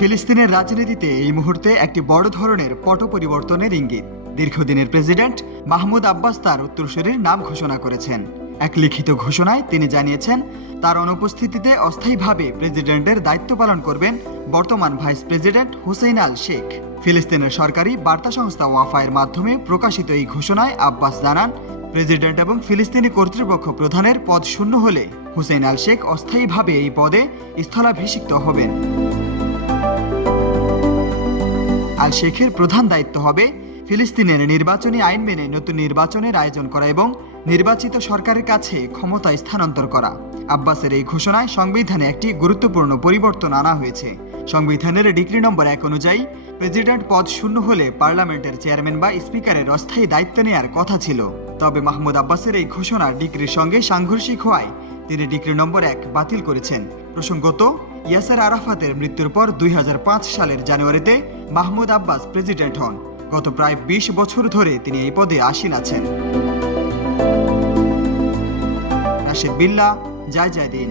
ফিলিস্তিনের রাজনীতিতে এই মুহূর্তে একটি বড় ধরনের পট পরিবর্তনের ইঙ্গিত। দীর্ঘদিনের প্রেসিডেন্ট মাহমুদ আব্বাস তার উত্তরসূরির নাম ঘোষণা করেছেন। এক লিখিত ঘোষণায় তিনি জানিয়েছেন, তার অনুপস্থিতিতে অস্থায়ীভাবে প্রেসিডেন্টের দায়িত্ব পালন করবেন বর্তমান vice president Hussein Al Sheikh. ফিলিস্তিনের সরকারি বার্তা সংস্থা ওয়াফায়ের মাধ্যমে প্রকাশিত এই ঘোষণায় আব্বাস জানান, প্রেসিডেন্ট এবং ফিলিস্তিনি কর্তৃপক্ষ প্রধানের পদ শূন্য হলে হুসেইন আল শেখ অস্থায়ীভাবে এই পদে স্থলাভিষিক্ত হবেন। আল শেখের প্রধান দায়িত্ব হবে ফিলিস্তিনের নির্বাচনী আইন মেনে নতুন নির্বাচনের আয়োজন করা এবং নির্বাচিত সরকারের কাছে ক্ষমতা স্থানান্তর করা। আব্বাসের এই ঘোষণায় সংবিধানে একটি গুরুত্বপূর্ণ পরিবর্তন আনা হয়েছে। সংবিধানের ডিগ্রি নম্বর এক অনুযায়ী, প্রেসিডেন্ট পদ শূন্য হলে পার্লামেন্টের চেয়ারম্যান বা স্পিকারের অস্থায়ী দায়িত্ব নেয়ার কথা ছিল। তবে মাহমুদ আব্বাসের এই ঘোষণা ডিগ্রির সঙ্গে সাংঘর্ষিক হওয়ায় তিনি ডিগ্রি নম্বর এক বাতিল করেছেন। প্রসঙ্গত, ইয়াসের আরাফাতের মৃত্যুর পর দুই হাজার পাঁচ সালের জানুয়ারিতে মাহমুদ আব্বাস প্রেসিডেন্ট হন। গত প্রায় ২০ বছর ধরে তিনি এই পদে আসীন আছেন। রাশেদ বিল্লা, জয় জয় দিন।